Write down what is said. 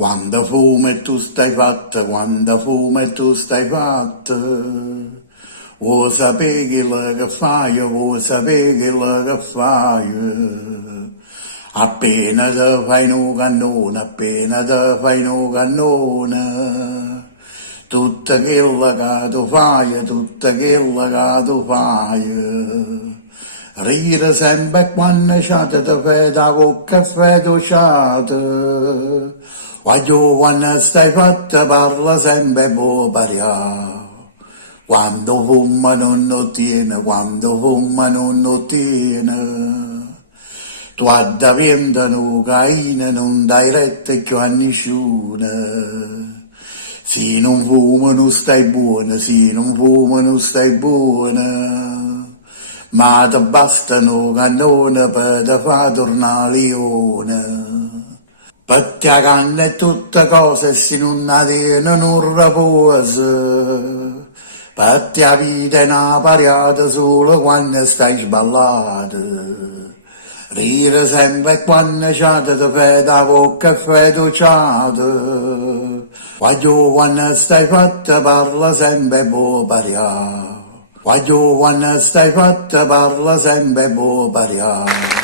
Quando fumo tu stai fatta, quando fumo tu stai fatta, vuoi sapere che fai, vuoi sapere che fai. Appena te fai un cannone, appena te fai un cannone, tutta quella che tu fai, tutta quella che tu fai. Rire sempre quando c'è te fai da cocca e fai docciata. Voglio quando stai fatta parla sempre può pariare. Quando fuma non tiene, quando fuma non tiene. Tu adda vendono caina, non dai retta più a nessuno. Se non fuma non stai buona, se non fuma non stai buona. Ma ti bastano cannone per te fa tornare leone. Per te canna è tutta cosa e se non la tiene non riposa. Per te la vita è una pariata solo quando stai sballata. Rire sempre quando c'è te fai da bocca e fai docciata. Voglio quando stai fatta parla sempre può pariare. Voglio quando stai fatta parla sempre può pariare.